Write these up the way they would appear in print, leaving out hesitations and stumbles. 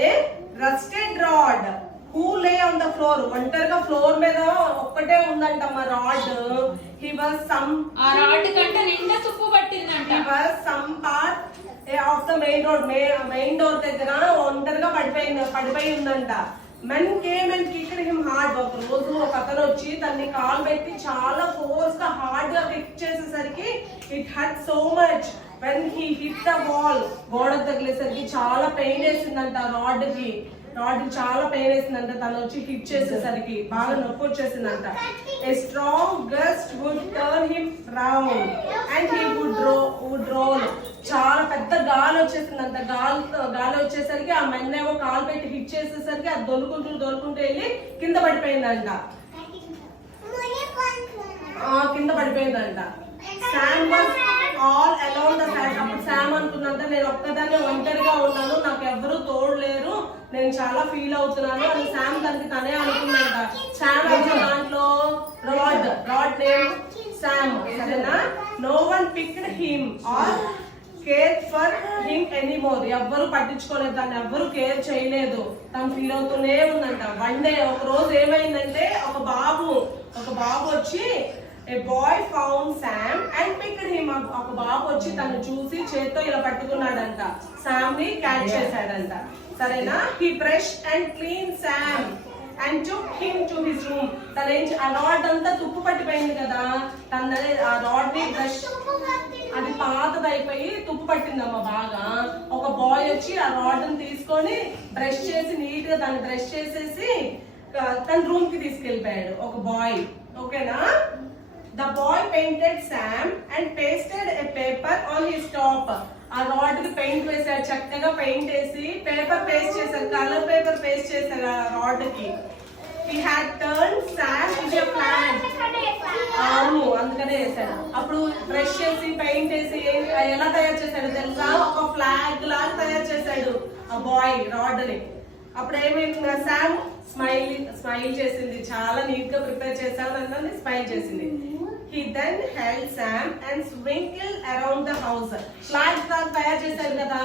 A rusted rod who lay on the floor. ఒంటరిగా floor మీద ఒక్కటే ఉందంట మా రాడ్. హీ వాస్ సమ్ ఆ రాడ్ కంటే నిండా తుప్పు పట్టిందంట. He was some part of the main road. Main door దగ్గర ఒంటరిగా పడిపోయి ఉందంట. Men came and kicked him hard. ఒక రోజు ఒక అతను వచ్చి తన్ని కాల్ పెట్టి చాలా ఫోర్స్ గా హార్డ్ గా కిక్ చేసేసరికి it hurt so much. When he hit the wall, గోడకు తగిలేసరికి చాలా పెయిన్ వేసిందంట. రాడ్ చాలా పెయిన్ వేసిందంట. తను వచ్చి హిట్ చేసేసరికి బాగా నొప్పి వచ్చేసిందంట. A strong gust would turn him round and he would roll. చాలా పెద్ద గాలి వచ్చేసిందంట. గాలి వచ్చేసరికి ఆ మెన్నేమో కాలు పెట్టి హిట్ చేసేసరికి అది దొలుకుంటూ వెళ్ళి కింద పడిపోయిందంట. Sam was all alone the side. అప్పుడు శామ్ అనుకున్నంత నేను ఒక్కదాన్ని ఒంటరిగా ఉన్నాను, నాకు ఎవరు తోడలేరు, నేను చాలా ఫీల్ అవుతున్నాను అని శామ్ తనకి తనే అనుకున్నంట. శామ్ అన్న దాంట్లో రాడ్ నేమ్ శామ్, సరేనా? No one picked him or care for him anymore. ఎవ్వరు పట్టించుకోలేదు, తను ఎవ్వరు కేర్ చేయలేదు, తను ఫీల్ అవుతూనే ఉందంట. వన్ డే ఒక రోజు ఏమైందంటే ఒక బాబు వచ్చి A boy found Sam and picked him up. ఒక బాబు వచ్చి తను చూసి చేత్తో ఇలా పట్టుకున్నాడంట. శామ్ ని క్యాచ్ చేశాడంట, సరేనా? He brushed and cleaned Sam and took him to his room. ఆ రాడ్ అంతా తుప్పు పట్టిపోయింది కదా, ఆ రాడ్ ని బ్రష్, అది పాతదైపోయి తుప్పు పట్టిందమ్మా బాగా. ఒక బాయ్ వచ్చి ఆ రాడ్ ని తీసుకొని బ్రష్ చేసి నీట్ గా దాన్ని బ్రష్ చేసేసి తన రూమ్ కి తీసుకెళ్లిపోయాడు ఒక బాయ్. ఓకేనా? The boy painted Sam and pasted a paper on his top. ఆ రాడ్ కి పెయింట్ వేసాడు, చక్కగా పెయింట్ వేసి పేపర్ పేస్ట్ చేశారు, కలర్ పేపర్ పేస్ట్ చేశారు ఆ రాడ్ కి. He had turned Sam into a plant. అవును, అందుకనే వేసాడు. అప్పుడు బ్రష్ చేసి పెయింట్ వేసి ఎలా తయారు చేశాడు తెలుసా? ఒక ఫ్లాగ్ లాగా తయారు చేశాడు ఆ బాయ్ రాడ్ ని. అప్పుడు ఏమైంది? శామ్ స్మైల్ చేసింది, చాలా నీట్ గా ప్రిపేర్ చేశాను అన్నది స్మైల్ చేసింది. He then held Sam and sprinkled around the house. Flag తయారు చేశారు కదా,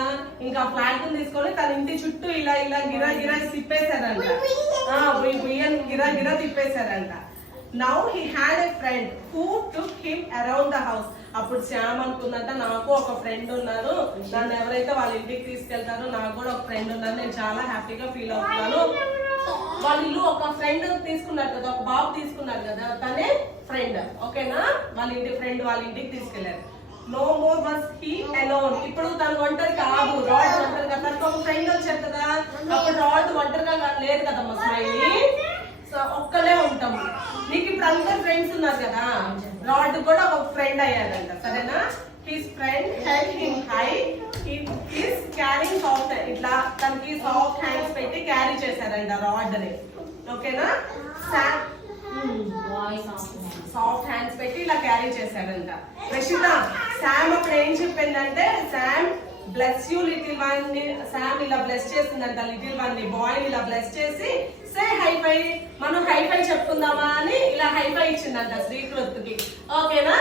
ఇంకా ఫ్లాగ్ తీసుకొని తన ఇంటి చుట్టూ ఇలా గిరా తిప్పేశారంట. గిరా తిప్పేశారంట. Now he had a friend who took him around the house. అప్పుడు శ్యామ్ అనుకుందంట, నాకు ఒక ఫ్రెండ్ ఉన్నారు, నన్ను ఎవరైతే వాళ్ళ ఇంటికి తీసుకెళ్తారో నాకు కూడా ఒక ఫ్రెండ్ ఉన్నారు, నేను చాలా హ్యాపీగా ఫీల్ అవుతున్నాను. వాళ్ళ ఇల్లు ఒక ఫ్రెండ్ తీసుకున్నారు కదా, ఒక బాబు తీసుకున్నారు కదా, తనే ఫ్రెండ్. ఓకేనా? వాళ్ళ ఇంటికి తీసుకెళ్లారు. No more was he alone. ఇప్పుడు తను ఒంటరి కాదు, రాడ్ ఒంటరిగా, తనకు ఒక ఫ్రెండ్ వచ్చారు కదా. అప్పుడు రాడ్ ఒంటరిగా లేదు కదమ్మా, స్మైలీ. సో ఒక్కలే ఉంటాము. నీకు ఇప్పుడు అందరు ఫ్రెండ్స్ ఉన్నారు కదా, రాడ్ కూడా ఒక ఫ్రెండ్ అయ్యాడంట, సరేనా? His friend help him high. He's carrying soft, ఇట్లా తనకి సాఫ్ట్ హ్యాండ్స్ పెట్టి క్యారీ చేశారంట రాడ్ ని. ఓకేనా? సాఫ్ట్ హ్యాండ్స్ పెట్టి ఇలా క్యారీ చేశాడంట. రషిత, శామ్ అప్పుడు ఏం చెప్పిందంటే, Sam bless you little one ని, శామ్ ఇలా బ్లెస్ చేసిందంట లిటిల్ వన్ ని. బాయ్ ఇలా బ్లెస్ చేసి సే హైఫై, మనం హైఫై చెప్పుకుందామా అని ఇలా హైఫై ఇచ్చిందంట శ్రీకృత్కి. ఓకేనా?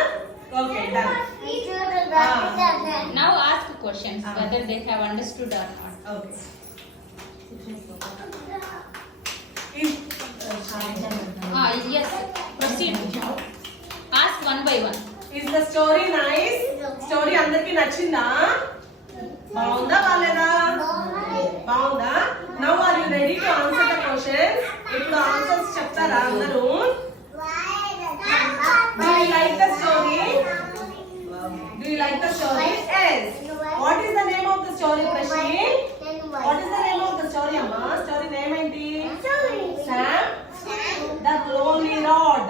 Okay, done. Now ask questions whether they have understood or not. Okay. Yes. Proceed. Ask one by one. Is the story nice? Story అందరికి నచ్చిందా? బాగుందా బాలేదా? బాగుందా? Now are you ready to answer the questions? ఇప్పుడు answers చెప్తారా అందరూ? Do you like the story? Do you like the story? Yes. What is the name of the story, Prashi? What is the name of the story, Amma? Story name enti? Sam, the lonely rod.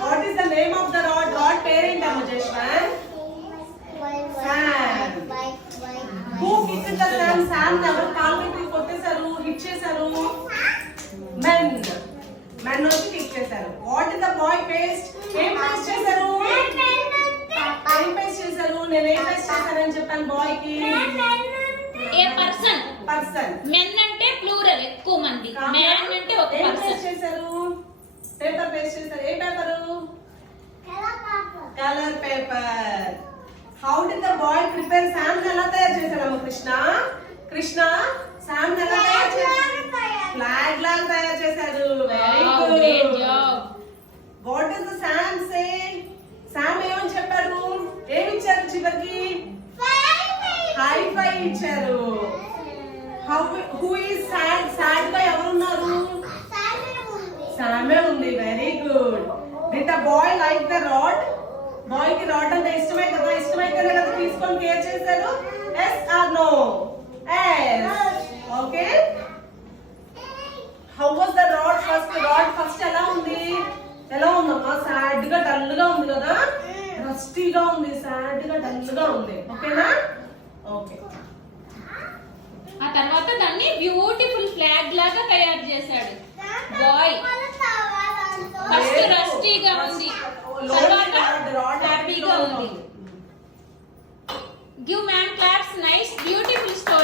What is the name of the rod? Rod parent, Amma Jeshwan? Sam. Who kicked the Sam? Sam never called me to కొట్టేశారు, hit చేశారు. Men. Men వచ్చి kick చేశారు. What is the boy paste? ఏం paste చేశారు? ఏం paste చేశారు? నేను ఏం పేస్ట్ చేశానని చెప్పాను బాయ్ కి? ఏ పర్సన్. మెన్ అంటే ప్లూరల్, ఎక్కువ మంది. మ్యాన్ అంటే ఒక పర్సన్. ఏం పేస్ట్ చేశారు? పేపర్ పేస్ట్ చేశారు. ఏ paper? Colour paper. How did the boy prepare Sam? ఎలా తయారు చేశాడు అమ్మ కృష్ణ? ఇచ్చారు. Who is sad? సాడ్ గా ఎవరున్నారు? సామే ఉంది. Very good. Did the boy like the rod? Boy కి రాడ్ అంటే ఇష్టమే కదా, ఇష్టమైతేనే కదా తీసుకొని కేర్ చేశాడు. Yes or no? Yes. Okay. How was the rod first? Rod first ఎలా ఉంది? ఎలా ఉందమ్మా? సాడ్ గా డల్ గా ఉంది కదా, రస్టీగా ఉంది, సాడ్ గా డల్ గా ఉంది. ఓకేనా? ఓకే. ఆ తర్వాత దాన్ని బ్యూటిఫుల్ ఫ్లాగ్ లాగా తయారు చేశాడు బాయ్. ఫస్ట్ రస్టీగా ఉంది, తర్వాత హ్యాపీగా ఉంది. Give man claps. Nice beautiful story.